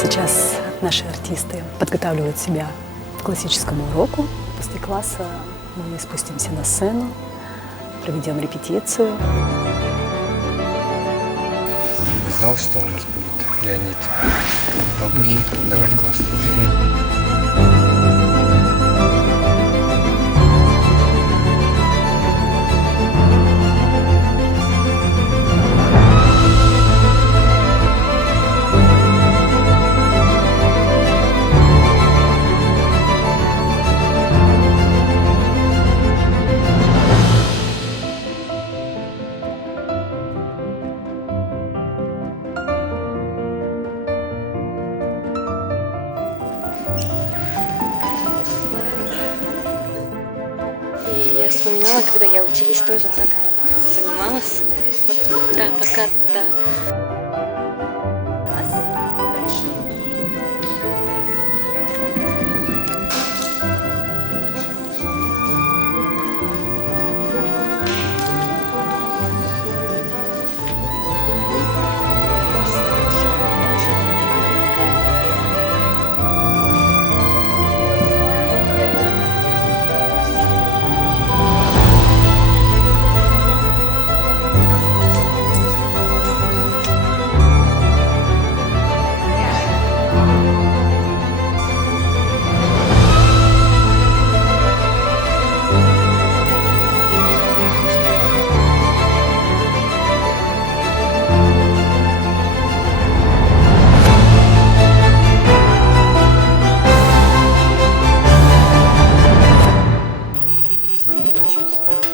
Сейчас наши артисты подготавливают себя к классическому уроку. После класса мы спустимся на сцену, проведем репетицию. Не знал, что у нас будет Леонид Бабухин давать класс. И я вспоминала, когда я училась, тоже так занималась. Вот, да, пока, да. Всем удачи, успехов.